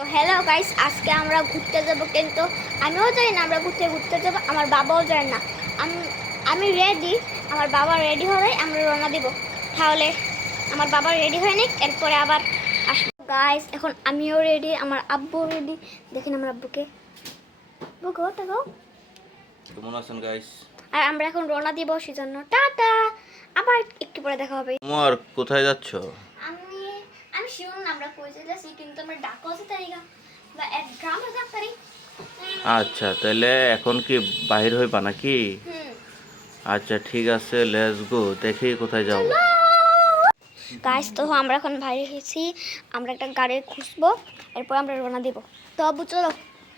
তো hello guys, আজকে আমরা ঘুরতে যাব, কিন্তু আমিও জানি না আমরা ঘুরতে যাব, আমার বাবাও জানে না। আমি রেডি, আমার বাবা রেডি হলে আমরা রওনা দিব। তাহলে আমার বাবা রেডি হয়ে নিক, এরপরে আবার আসবো। গাইস এখন আমিও রেডি, আমার আব্বু রেডি। দেখেন আমার আব্বুকে, বুকো তাকো কেমন আছেন গাইস? আর আমরা এখন রওনা দিব, সেজন্য টাটা, আবার একটু পরে দেখা হবে। তোমার কোথায় যাচ্ছ? আমি আমি শিওর না আমরা কই যাচ্ছি, কিন্তু আমরা ডাকো আছে তারিগা বা এক গ্রামে যাব পারি। আচ্ছা, তাহলে এখন কি বাহির হইবা নাকি? আচ্ছা ঠিক আছে, লেটস গো। দেখি কোথায় যাও। গাইস তো আমরা এখন বাইরে হয়েছি, আমরা একটা গাড়ি খুঁজবো, এরপর আমরা রওনা দিব। তো আব্বু চলো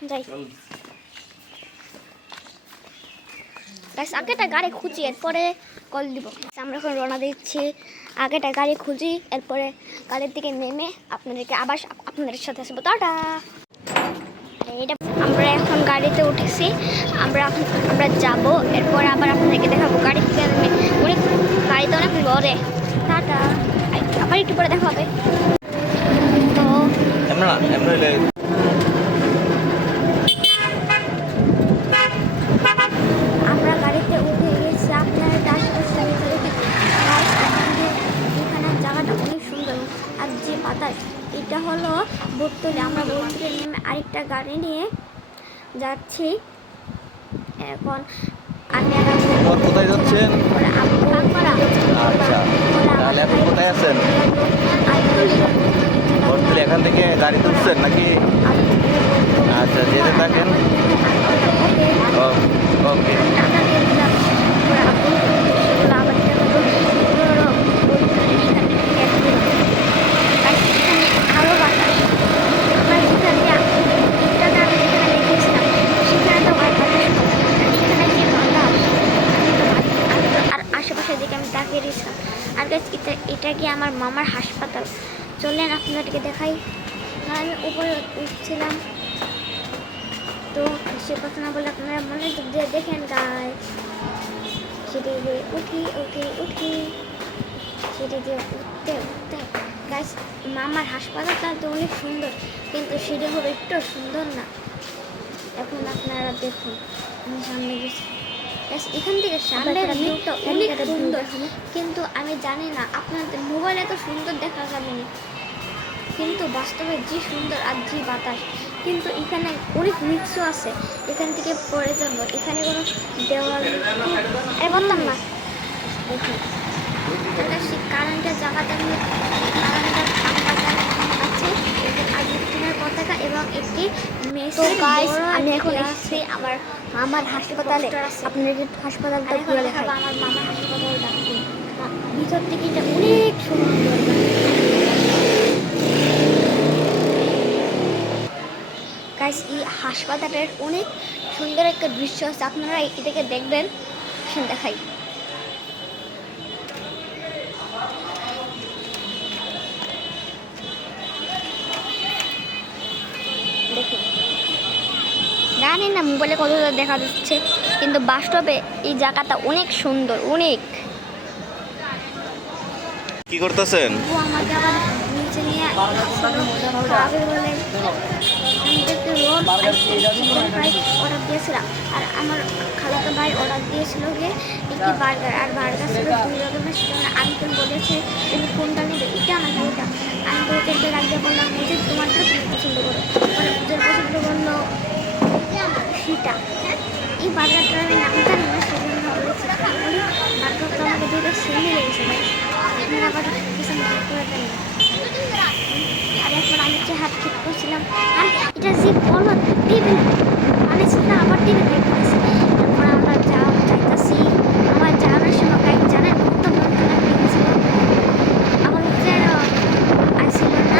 যাই। গাইস আগে একটা গাড়ি খুঁজি, এরপরে কল দিব। আমরা এখন রওনা দিচ্ছি, আগে একটা গাড়ি খুঁজি, এরপরে গাড়ির দিকে নেমে আপনাদেরকে আবার আপনাদের সাথে আসবো। টাটা। এটা আমরা এখন গাড়িতে উঠেছি, আমরা যাব, এরপর আবার আপনাদেরকে দেখাবো। গাড়ি থেকে অনেক গাড়িতে অনেক বড়ে। টাটা, আবার একটু পরে দেখা হবে। তো আমরা গাড়িতে উঠে গেছি, আপনার এখানে জায়গাটা অনেক সুন্দর, আর যে বাতাস, এটা হলো বোতলে। আমরা বোতলে নেমে আরেকটা গাড়ি নিয়ে যাচ্ছি। এখন আমি কোথায় যাচ্ছেন? আচ্ছা, তাহলে এখন কোথায় আছেন? বর্তমানে এখান থেকে গাড়ি তুলছেন নাকি? আচ্ছা, যেতে থাকেন। ওকে। আশেপাশের দিকে আমি তাকিয়ে দিয়েছিলাম। আর এটা কি আমার মামার হাসপাতাল। চলেন আপনাদেরকে দেখাই। আমি উপরে উঠছিলাম, তো সে কথা না বলে আপনারা মনে দিয়ে দেখেন গাইস। সেটি দিয়ে উঠি সেটি দিয়ে উঠতে গাইস, মামার হাসপাতালটা তো অনেক সুন্দর, কিন্তু সেটি হলো একটু সুন্দর না। এখন আপনারা দেখুন, আমি সামনে গেছি। এখান থেকে সামনের ভিউটা অনেক সুন্দর, কিন্তু আমি জানি না আপনাদের মোবাইলে এত সুন্দর দেখা যাবে না, কিন্তু বাস্তবে যে সুন্দর আর যে বাতাস। কিন্তু এখানে অনেক রিক্সও আছে, এখান থেকে পড়ে যাব। এখানে কোনো দেওয়াল বলতাম না। দেখুন সেই কারেন্টের জায়গাটা আছে, আর্জেন্টিনার পতাকা এবং একটি মেসি। আমি এখন এসেছি আমার হাসপাতালে। আপনাদের হাসপাতালটা ঘুরে দেখাবো। আমার মামার হাসপাতালটা ভিতর থেকে এটা অনেক সুন্দর। গাইস এই হাসপাতালের অনেক সুন্দর একটা দৃশ্য আছে, আপনারা এটাকে দেখবেন। দেখাই, দেখুন। জানি না মোবাইলে কতটা দেখা যাচ্ছে, কিন্তু বাস্তবে এই জায়গাটা অনেক সুন্দর, অনেক। কি করতেছেন? আমাকে আবার নিচে নিয়ে খাবে বলে অর্ডার দিয়েছিলাম, আর আমার খালাতো ভাই অর্ডার দিয়েছিল গিয়ে একটি বার্গার, আর বার্গার ছিল 2 রকমের। সেজন্য আঙ্কেল বলেছে তুমি কোনটা নেবে, এটা নাকি ওটা। আমি তো ওদেরকে রাখতে বললাম যে তোমারটা তুমি পছন্দ করো, মানে ওদের পছন্দ করলো সেটা। এই বার্গারটার আমি নাম জানি না, সেজন্য বলেছি বার্গারটা আমাকে দুটো সেমই লেগেছে। আপনারা আবার কিছু মনে করে দেন না। আর এখন আমি যে হাত ঠিক করছিলাম, আর এটা যে বলো টেবিল মানে সেটা আবার টেবিল বের করেছে। তারপর আমরা যাইতেছি। আমার যাওয়ার সময় গাইড জানেন কত মন্ত্রণা লেগেছিল, আমার উঠে আসছিল না।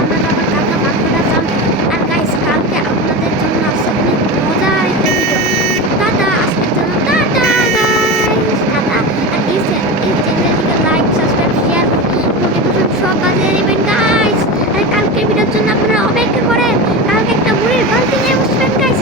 আমরা তো আবার কালকে মাঠটা যাম। আর গাইস কালকে আপনাদের জন্য আছে অনেক মজার একটা ভিডিও। টাটা, আজকের জন্য টাটা গাইস, টাটা। আর এই চ্যানেলটিকে লাইক, সাবস্ক্রাইব, শেয়ার, নোটিফিকেশন সব বাজিয়ে দিবেন গাইস। আর কালকের ভিডিওর জন্য আপনারা অপেক্ষা করেন, কালকে একটা মুড়ির বালতি নিয়ে বসবেন গাইস।